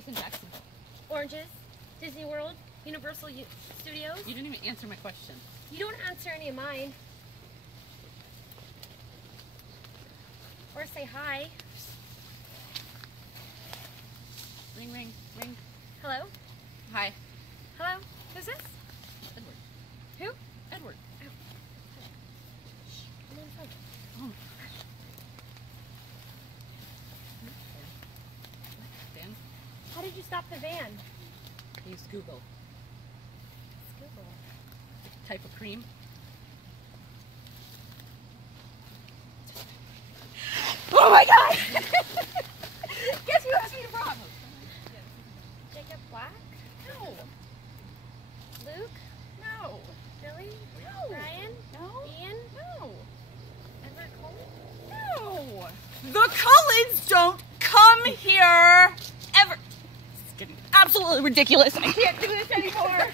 What's in Jackson? Oranges, Disney World, Universal Studios. You didn't even answer my question. You don't answer any of mine. Or say hi. Ring, ring, ring. Hello? Hi. Hello? Who's this? Edward. Who? Edward. Shh, I'm on the phone. Oh. Dan? How did you stop the van? Use Google. It's Google. Type of cream. Oh my god! Guess who asked me to prom? Jacob Black? No. Luke? No. Billy? No. Ryan? No. Ian? No. Edward Cole? No. The Cullens don't come here ever. It's getting absolutely ridiculous. I can't do this anymore.